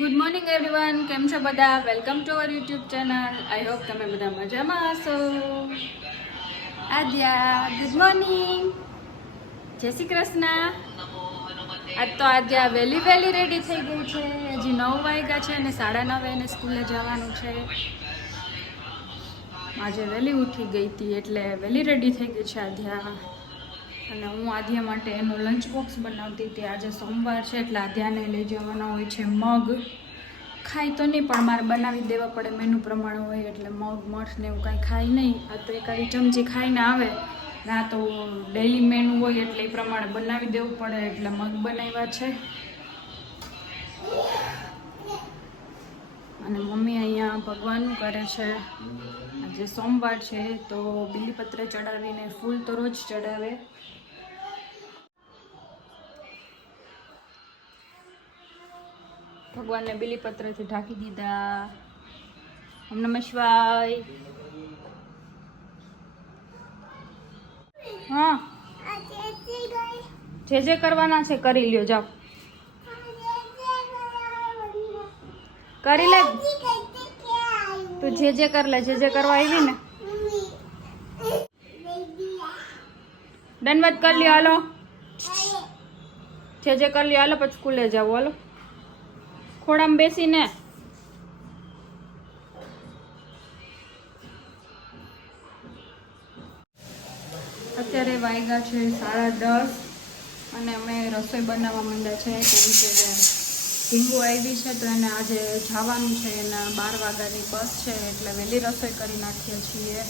Good morning everyone, કેમ છો બધા? Welcome to our YouTube channel. I hope તમે બધા મજામાં હશો. આદ્યા, ગુડ મોર્નિંગ, જય શ્રી કૃષ્ણ. આજ તો આદ્યા વહેલી રેડી થઈ ગઈ છે. હજી 9 વાગ્યા છે અને 9:30 એને સ્કૂલે જવાનું છે. આજે વહેલી ઉઠી ગઈ હતી એટલે વહેલી રેડી થઈ ગઈ છે આદ્યા. અને હું આદ્યા માટે એનું લંચ બોક્સ બનાવતી હતી. આજે સોમવાર છે એટલે આદ્યાને લઈ જવાના હોય છે મગ. ખાય તો નહીં પણ મારે બનાવી દેવા પડે, મેનુ પ્રમાણે હોય એટલે મગ મઠ ને એવું કાંઈ ખાય નહીં. આ તો એકાદી ચમચી ખાઈને આવે. ના તો ડેઈલી મેનુ હોય એટલે એ પ્રમાણે બનાવી દેવું પડે એટલે મગ બનાવ્યા છે. અને મમ્મી અહીંયા ભગવાનનું કરે છે. આજે સોમવાર છે તો બીલીપત્ર ચડાવીને ફૂલ તો રોજ ચડાવે. ભગવાનને બીલીપત્રથી ઢાંકી દીધા. ઓમ નમઃ શિવાય. હા, જે કરવાના છે કરી લ્યો, જાઓ કરી લે. તું જે કર લે, જે કરવા આવી ને દંડવત કરી લ્યો. હાલો, જે કરી લ્યો. હાલો પછી સ્કૂલે જાવ. હાલો, ખોડામાં બેસીને. અત્યારે વાગ્યા છે 10:30 અને અમે રસોઈ બનાવવા માંડ્યા છે કેમ કે ઢીંગુ આવી છે તો એને આજે જવાનું છે. એના 12 વાગ્યાની બસ છે એટલે વહેલી રસોઈ કરી નાખીએ છીએ.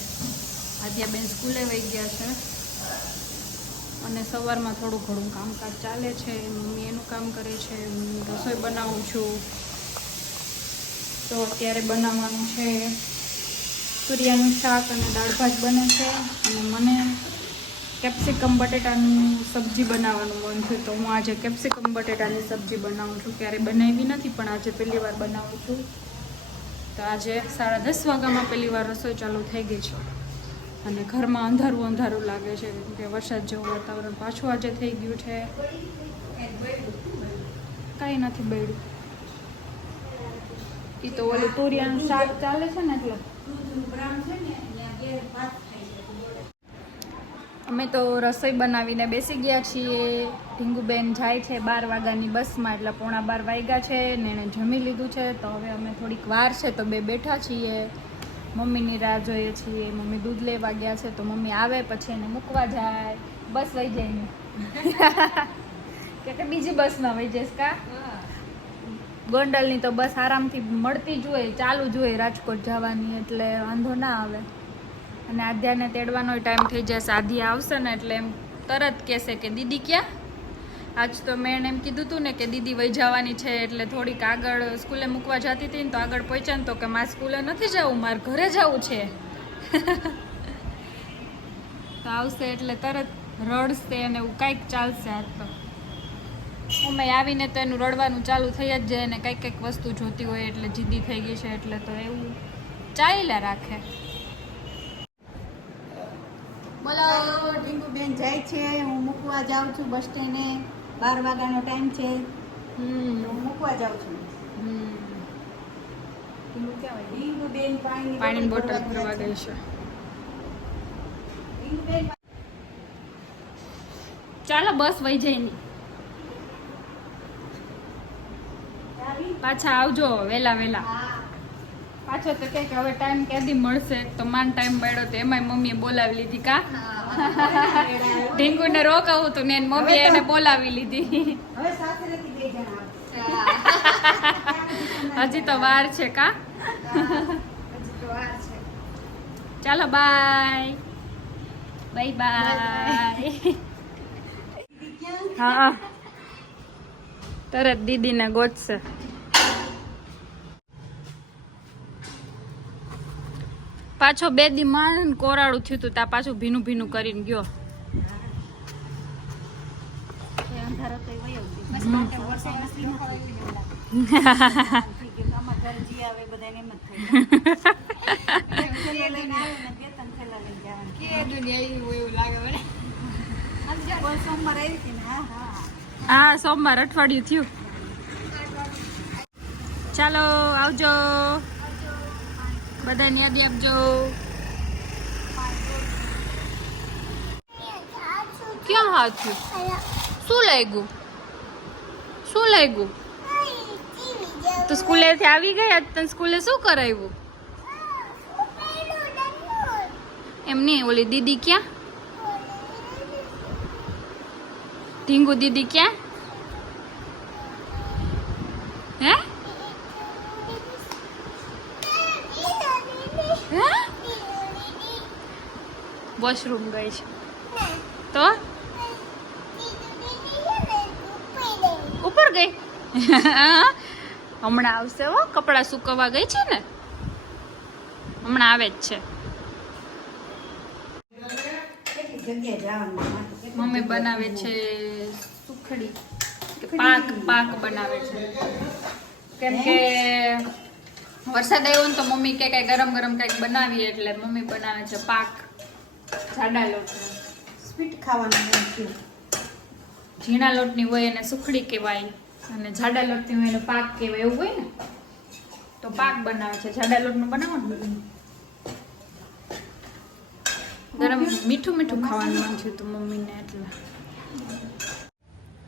આદ્યા બેન સ્કૂલે વહી ગયા છે અને સવારમાં થોડું ઘણું કામકાજ ચાલે છે. મમ્મી એનું કામ કરે છે, હું રસોઈ બનાવું છું. તો અત્યારે બનાવવાનું છે તુરિયાનું શાક અને દાળ ભાત બને છે. અને મને કેપ્સિકમ બટેટાનું સબ્જી બનાવવાનું મન થયું તો હું આજે કેપ્સિકમ બટેટાની સબ્જી બનાવું છું. ક્યારેય બનાવી નથી પણ આજે પહેલી વાર બનાવું છું. તો આજે 10:30 વાગ્યામાં પહેલી વાર રસોઈ ચાલુ થઈ ગઈ છે અને ઘરમાં અંધારું લાગે છે કેમ કે વરસાદ જેવું વાતાવરણ પાછું આજે થઈ ગયું છે. કાંઈ નથી બળ્યું. એ તો ઓલું તુરિયાનું શાક ચાલે છે ને એટલે અમે તો રસોઈ બનાવીને બેસી ગયા છીએ. ઢીંગુબેન જાય છે 12 વાગ્યાની બસમાં એટલે 11:15 વાગ્યા છે ને એને જમી લીધું છે. તો હવે અમે થોડીક વાર છે તો બે બેઠા છીએ, મમ્મીની રાહ જોઈએ છીએ. મમ્મી દૂધ લેવા ગયા છે તો મમ્મી આવે પછી એને મૂકવા જાય. બસ વહી જાય કે બીજી બસમાં વહી જઈશ કા? ગોંડલની તો બસ આરામથી મળતી જ હોય, ચાલુ જ હોય રાજકોટ જવાની એટલે વાંધો ના આવે. અને આદ્યાને તેડવાનો ટાઈમ થઈ જશે. આદ્યા આવશે ને એટલે એમ તરત કહેશે કે દીદી ક્યાં? આજ તો મેં એમ કીધું હતું ને કે દીદી વહી જવાની છે એટલે થોડીક આગળ સ્કૂલે મૂકવા જતી હતી ને તો આગળ પહોંચ્યા ને તો કે મારે સ્કૂલે નથી જવું, મારે ઘરે જવું છે. તો આવશે એટલે તરત રડશે અને એવું કાંઈક ચાલશે. આજ તો અમે આવીને તો એનું રડવાનું ચાલુ થઈ જ જાય ને કંઈક વસ્તુ જોતી હોય એટલે જીદ્દી થઈ ગઈ છે એટલે તો એવું ચાલ્યા રાખે. બોલો, ઢીંગુબેન જાય છે, હું મૂકવા જાઉં છું બસ સ્ટેન્ડે. 12 વાગ્યાનો ટાઈમ છે. હું મૂકવા જાઉં છું. ઢીંગુબેન પાણીની બોટલ ભરવા ગઈ છે. ચાલો બસ વહી જાય નહીં. પાછા આવજો વેલા. પાછો તો કે હવે ટાઈમ ક્યાંથી મળશે? તો માન ટાઈમ મળ્યો તો એમાંય મમ્મીએ બોલાવી લીધી કા? ઢીંગુને રોકાવું હતું ને મમ્મીએ એને બોલાવી લીધી. હજી તો વાર છે કા? ચાલો બાય. હા, તરત દીદીને ગોતશે. પાછો 2 દી માં કોરાળું થયું હતું તા પાછું ભીનું કરીને ગયો. હા, સોમવાર અઠવાડિયું થયું. ચાલો આવજો, બધાને યાદી આપજો. ક્યાં હાથ શું લાગ્યું, શું લાગ્યું? તો સ્કૂલેથી આવી ગઈ? આજ તને સ્કૂલે શું કરાવ્યું? એમ નહીં, ઓલી દીદી ક્યાં? ઢીંગુ દીદી ક્યાં? હે હે વોશરૂમ ગઈ છે. તો ઉપર ગઈ. હમણાં આવશે હો, કપડાં સુકવવા ગઈ છે ને, હમણાં આવે જ છે. મમ્મી બનાવે છે સુખડી, પાક બનાવે છે. કેમ કે વરસાદ આવ્યો ને તો મમ્મી કે કઈ ગરમ ગરમ કઈક બનાવીએ, એટલે મમ્મી બનાવે છે પાક, જાડા લોટનો. સ્વીટ ખાવાનું છે. ઝીણા લોટની હોય એને સુખડી કહેવાય, અને જાડા લોટની હોય એને પાક કહેવાય, એવું હોય ને. તો પાક બનાવે છે, જાડા લોટનું બનાવવાનું. ગરમ મીઠું મીઠું ખાવાનું મન થયું હતું મમ્મીને, એટલે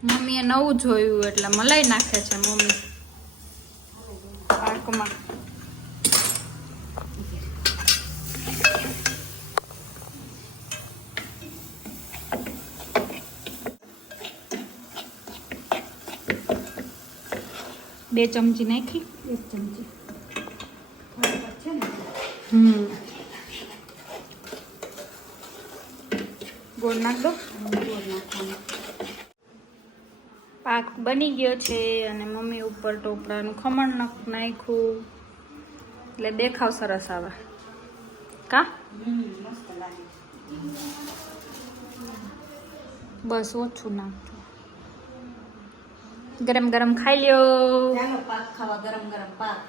મમ્મીએ નવું જોયું એટલે મલાઈ નાખે છે મમ્મી પાકમાં. બે ચમચી નાખી, 1 ચમચી છે ને. ગોળ નાખ દો. ગોળ નાખવાનું. પાક બની ગયો છે અને મમ્મી ઉપર ટોપરાનું ખમણ નાખ્યું એટલે દેખાવ સરસ આવે. કા મસ્ત લાગે. બસ ઓછું નાખજો. ગરમ ગરમ ખાઈ લ્યો. ચાલો પાક ખાવા, ગરમ ગરમ પાક.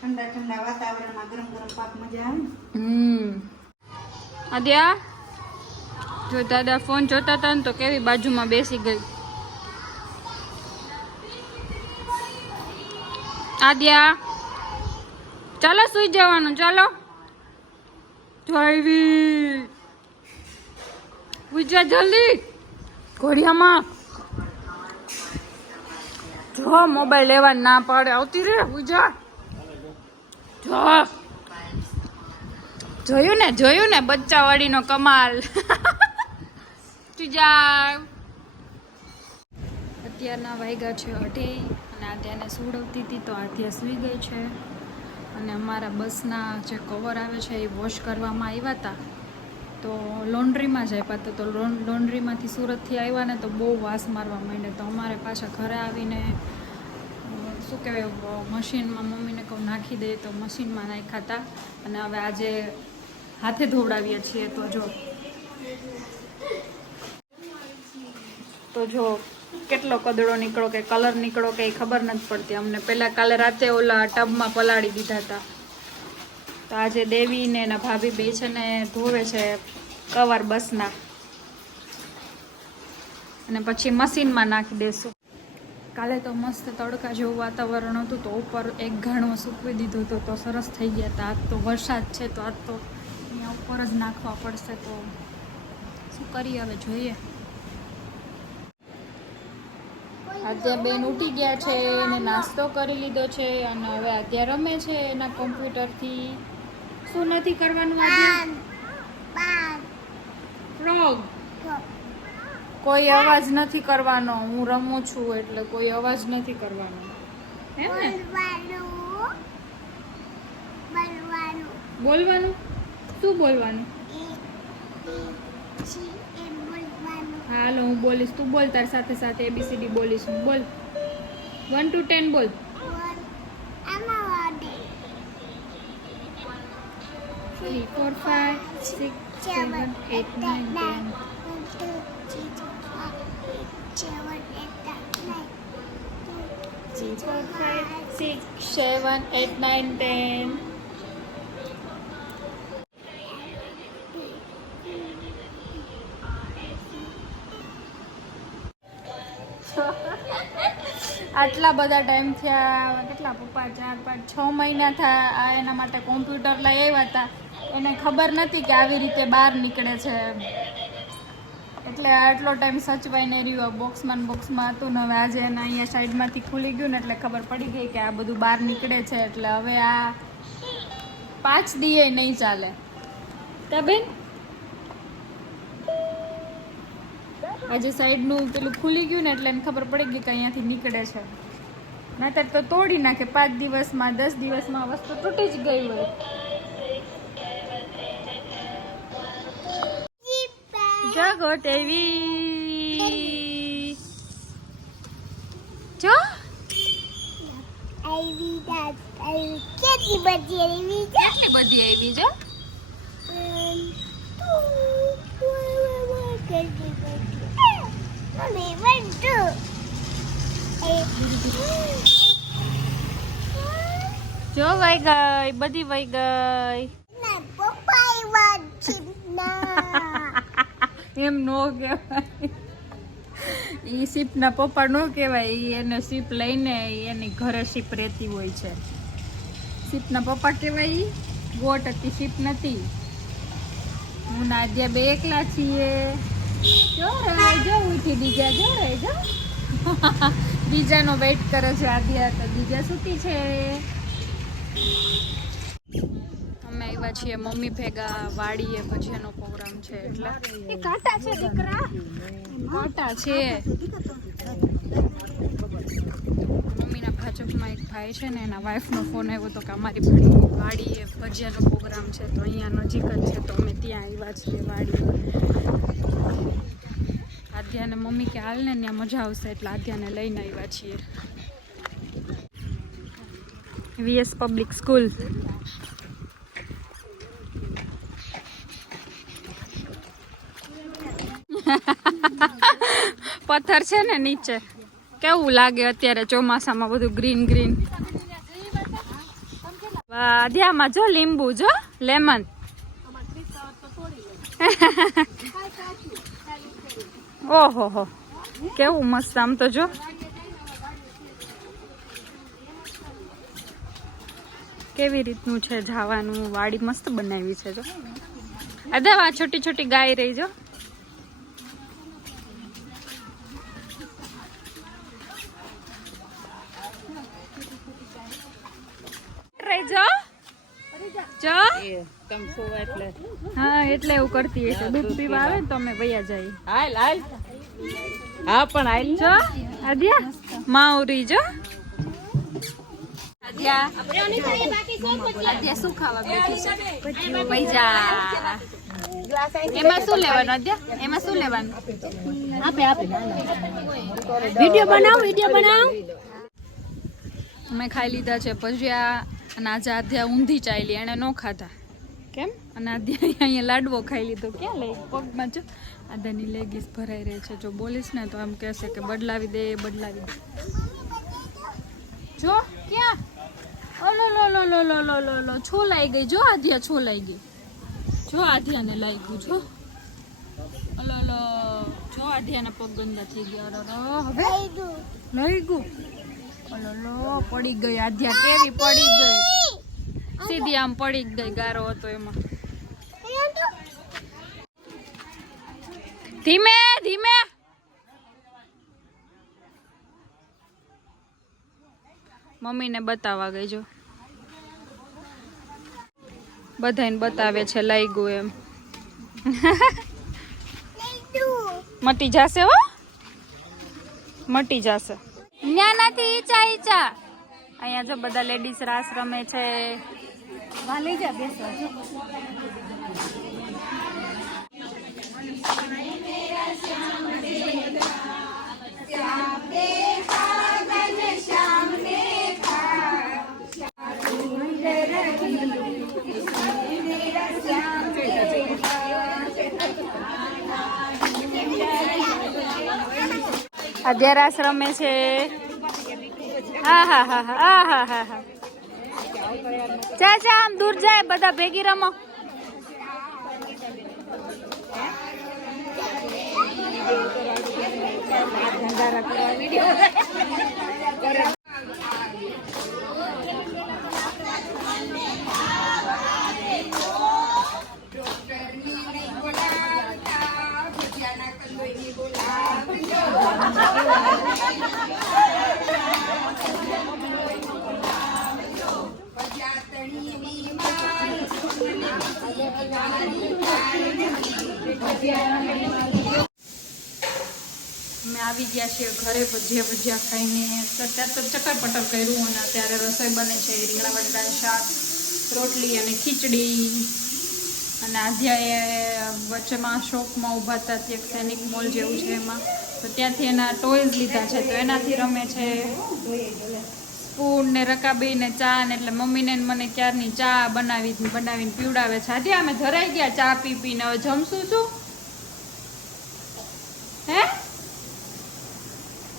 ઠંડા ઠંડા વાતાવરણમાં ગરમ ગરમ પાક મજા આવે ને. આદ્યા જો દાદા ફોન જોતા હતા ને તો કેવી બાજુમાં બેસી ગઈ. આદ્યા ચાલો સુઈ જવાનું, ચાલો જોઈવી ઉજા જલ્દી ઘોડિયામાં. જો મોબાઈલ લેવા ના પાડે, આવતી રે ઉજા. જો જોયું ને બચ્ચા વાળીનો કમાલ. અત્યારના વાગ્યા છે 8 અને આધ્યાને સુવડાવતી હતી તો આધ્યા સૂઈ ગઈ છે. અને અમારા બસના જે કવર આવે છે એ વોશ કરવામાં આવ્યા હતા, તો લોન્ડ્રીમાં જ આપ્યા હતા. તો લોન્ડ્રીમાંથી સુરતથી આવ્યા ને તો બહુ વાસ મારવા માંડ્યા. તો અમારે પાછા ઘરે આવીને શું કહેવાય મશીનમાં મમ્મીને કહું નાખી દે, તો મશીનમાં નાખ્યા હતા. અને હવે આજે હાથે ધોવડાવીએ છીએ. તો જો કેટલો કદડો નીકળો કે કલર નીકળો કે એ ખબર નથી પડતી અમને. પહેલાં કાલે રાતે ઓલા ટબમાં પલાળી દીધા હતા. તો આજે દેવી ને એના ભાભી બે છે ને ધોવે છે કવર બસના, અને પછી મશીનમાં નાખી દેશું. કાલે તો મસ્ત તડકા જેવું વાતાવરણ હતું, તો ઉપર એક ઘાણો સૂકવી દીધો હતો તો સરસ થઈ ગયા હતા. આજ તો વરસાદ છે તો આજ તો અહીંયા ઉપર જ નાખવા પડશે. તો શું કરીએ હવે, જોઈએ. આદ્યા બેન ઉઠી ગયા છે અને નાસ્તો કરી લીધો છે, અને હવે આદ્યા રમે છે એના કોમ્પ્યુટરથી. શું નથી કરવાનું આદ્યા? ફ્રોગ. કોઈ અવાજ નથી કરવાનો, હું રમું છું એટલે કોઈ અવાજ નથી કરવાનો, એમ ને? બોલવાનું. શું બોલવાનું? હાલો હું બોલીશ, તું બોલ તાર સાથે સાથે ABCD બોલીશ હું. બોલ 1 to 10 બોલ. 3 4 5 6 7 8 9 10 3 4 5 6 7 8 9 10. આટલા બધા ટાઈમ થયા, કેટલા પપ્પા 4-5-6 મહિના થયા આ એના માટે કોમ્પ્યુટર લઈ આવ્યા હતા. એને ખબર નથી કે આવી રીતે બહાર નીકળે છે, એટલે આટલો ટાઈમ સચવાઈને રહ્યું બોક્સમાં હતું ને હવે આજે એને અહીંયા સાઈડમાંથી ખુલી ગયું ને એટલે ખબર પડી ગઈ કે આ બધું બહાર નીકળે છે. એટલે હવે આ 5 દીએ નહીં ચાલે. તા બેન આજે સાઈડનું પેલું ખુલી ગયું ને એટલે એને ખબર પડી ગઈ કે અહીંયાથી નીકળે છે. નહીતર તો તોડી નાખે 5 દિવસમાં 10 દિવસમાં વસ્તુ તૂટી જ ગઈ હોય. જગત એવી જો કેટલી બધી આવી જો. જો વહી ગઈ, બધી વહી ગઈ. એમ નો કહેવાય, ઈ શીપના પપ્પા નો કહેવાય. ઈ એને શીપ લઈને એની ઘરે શીપ રહેતી હોય છે. શીપના પપ્પા કહેવાય. ઈ ગોટ હતી, શીપ નથી. હું ના આદ્યા બે એકલા છીએ. જો જો ઉઠી બીજા જો રે જો બીજાનો વેઇટ કરે છે આદ્યા, તો બીજા સૂતી છે. અમે આવ્યા છીએ મમ્મી ભેગા વાડીએ, ભજીયાનો પ્રોગ્રામ છે એટલે. એ કાંટા છે દીકરા, કાંટા છે. મમ્મીના ભાજપમાં એક ભાઈ છે ને એના વાઈફનો ફોન આવ્યો તો કે અમારી વાડીએ ભજીયાનો પ્રોગ્રામ છે, તો અહીંયા નજીક જ છે, તો અમે ત્યાં આવ્યા છીએ વાડીએ. આદ્યાને મમ્મી કે હાલ ને ત્યાં મજા આવશે એટલે આદ્યાને લઈને આવ્યા છીએ. VS public school. પથ્થર છે ને નીચે, કેવું લાગે અત્યારે ચોમાસામાં બધું ગ્રીન ગ્રીન. આદ્યામાં જો લીંબુ, જો લેમન. ઓહો હો, કેવું મસ્ત. આમ તો જો કેવી રીતનું છે જવાનું. વાડી મસ્ત બનાવી છે જો. અદા છોટી છોટી ગાય રહી જો. હા એટલે એવું કરતી હશે. દૂધ પીવા આવે ને તો અમે વયા જાય. હાલ હાલ. હા પણ હાલ જો આદ્યા માઉરી જો. આદ્યા શું ખાવા બેઠી છે? પૈસા. એમાં શું લેવાનું આદ્યા? એમાં શું લેવાનું? આપે આપે. વિડિયો બનાવ, વિડિયો બનાવ. અમે ખાઈ લીધા છે ભજીયા અને આજે આદ્યા ઊંધી ચાલી, એને ન ખાધા. કેમ? અને આદ્યા અહીંયા લાડવો ખાઈ લીધો. ક્યાં લઈ પગમાં જો આદ્યાની લેગીસ ભરાઈ રહી છે. જો બોલીશ ને તો એમ કહેશે કે બદલાવી દે, બદલાવી દે. જો ક્યાં ઓલો લો લો લો લો લો લો લો છોલાઈ ગઈ. જો આદ્યા છોલાઈ ગઈ. જો આદ્યાને લાગ્યું. જો ઓલો લો, જો આદ્યાના પગ ગંદા થઈ ગયા. હવે લઈ ગયું. ઓલો લો પડી ગઈ આદ્યા. કેવી પડી ગઈ? સીધી આમ પડી ગઈ. ગારો હતો એમાં. ધીમે ધીમે. મમ્મીને બતાવવા ગઈ જો. બધાને બતાવે છે લઈ ગયું એમ. મટી જશે હો, મટી જશે. ન્યા નથી ઈચા ઈચા. અહીંયા જો બધા લેડીઝ રાસ રમે છે. લઈ જા બેસવા જો. આદ્યા રાસ રમે છે. હા હા હા હા હા હા હા. જા જા આમ દૂર જાય, બધા ભેગી રમો. અમે આવી ગયા છીએ ઘરે ભજીયા ભજીયા ખાઈને. અત્યારે તો ચટર-પટર કર્યું અને અત્યારે રસોઈ બને છે રીંગણા બટાટાનું શાક, રોટલી અને ખીચડી. અને આધ્યાએ વચ્ચેમાં શોપમાં ઊભા હતા, ત્યાં સૈનિક મોલ જેવું છે એમાં, તો ત્યાંથી એના ટોયઝ લીધા છે તો એનાથી રમે છે. સ્પૂન ને રકાબી ને ચા ને, એટલે મમ્મીને ને મને ક્યારની ચા બનાવીને પીવડાવે છે. આજે અમે ધરાઈ ગયા ચા પી પીને. હવે જમશું શું? હે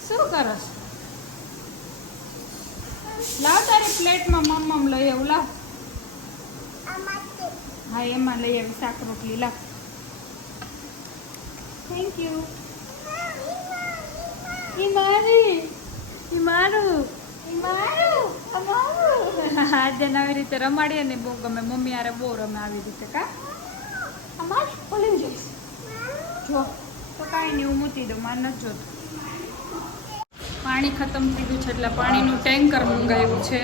શું કરસ? લાવ તારી પ્લેટમાં મમ્મ લઈ આવું. લાવ. હા એમાં લઈ આવી શાક રોટલી. લાવ. Thank you. ઈ મારી, ઈ મારું, ઈ મારું, અમારું. આજે આવી રીતે રમાડીએ ને બહુ ગમે. મમ્મી આરે બહુ રમે આવી રીતે. કા અમાર બોલી જઈશ જો તો કાંઈ નહીં, હું મૂકી દઉં. મારે નથી જોતું. પાણી ખતમ થઈ ગયું છે એટલે પાણીનું ટેન્કર મંગાવ્યું છે.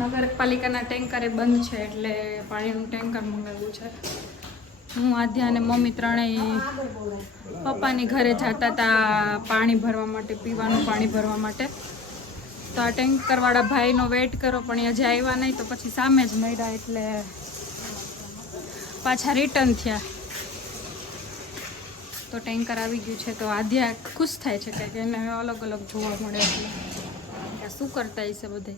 નગરપાલિકાના ટેન્કરે બંધ છે એટલે પાણીનું ટેન્કર મંગાવ્યું છે. હું આધ્યા અને મમ્મી ત્રણેય પપ્પાની ઘરે જતા હતા પાણી ભરવા માટે, પીવાનું પાણી ભરવા માટે. તો આ ટેન્કરવાળા ભાઈનો વેઇટ કરો પણ એ હજી આવ્યા નહીં, તો પછી સામે જ મળ્યા એટલે પાછા રિટર્ન થયા. તો ટેન્કર આવી ગયું છે તો આધ્યા ખુશ થાય છે કે એને અલગ અલગ જોવા મળે એટલે શું કરતા હશે બધા.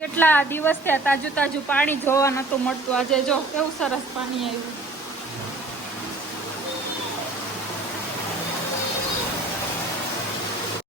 કેટલા દિવસ થયા તાજું તાજું પાણી જોવા નહોતું મળતું. આજે જો કેવું સરસ પાણી આવ્યું.